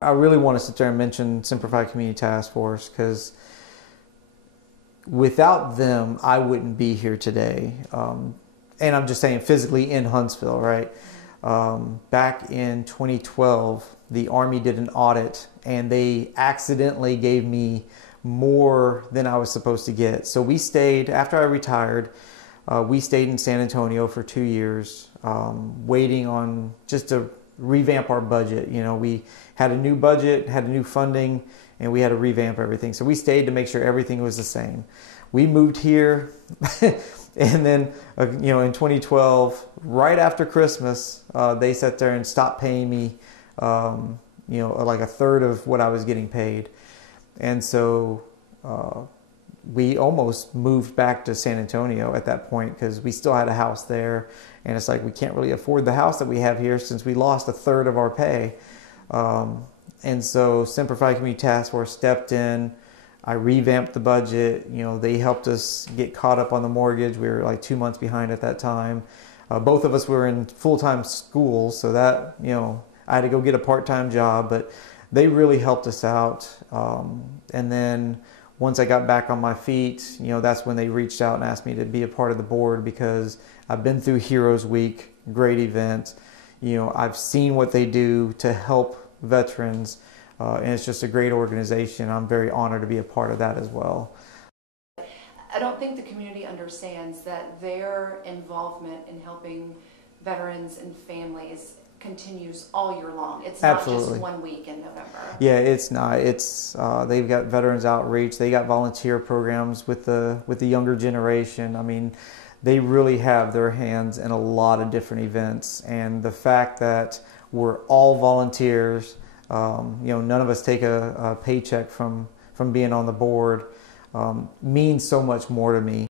I really want to sit there and mention Semper Community Task Force because without them, I wouldn't be here today. And I'm just saying physically in Huntsville, right? Back in 2012, the Army did an audit and they accidentally gave me more than I was supposed to get. So we stayed, after I retired, we stayed in San Antonio for 2 years, waiting on just to revamp our budget. You know, we had a new budget, had a new funding, and we had to revamp everything. So we stayed to make sure everything was the same. We moved here, and then, you know, in 2012, right after Christmas, they sat there and stopped paying me, you know, like a third of what I was getting paid. And so we almost moved back to San Antonio at that point because we still had a house there. And it's like, we can't really afford the house that we have here since we lost a third of our pay. And so Semper Community Task Force stepped in. I revamped the budget. You know, they helped us get caught up on the mortgage. We were like 2 months behind at that time. Both of us were in full-time school, so that, you know, I had to go get a part-time job, but they really helped us out. And then once I got back on my feet, you know, that's when they reached out and asked me to be a part of the board because I've been through Heroes Week, great event. You know, I've seen what they do to help veterans, and it's just a great organization. I'm very honored to be a part of that as well. I don't think the community understands that their involvement in helping veterans and families continues all year long. It's not just 1 week in November. Yeah, it's not. It's they've got Veterans Outreach. They got volunteer programs with the younger generation. I mean, they really have their hands in a lot of different events. And the fact that we're all volunteers, you know, none of us take a paycheck from being on the board, means so much more to me.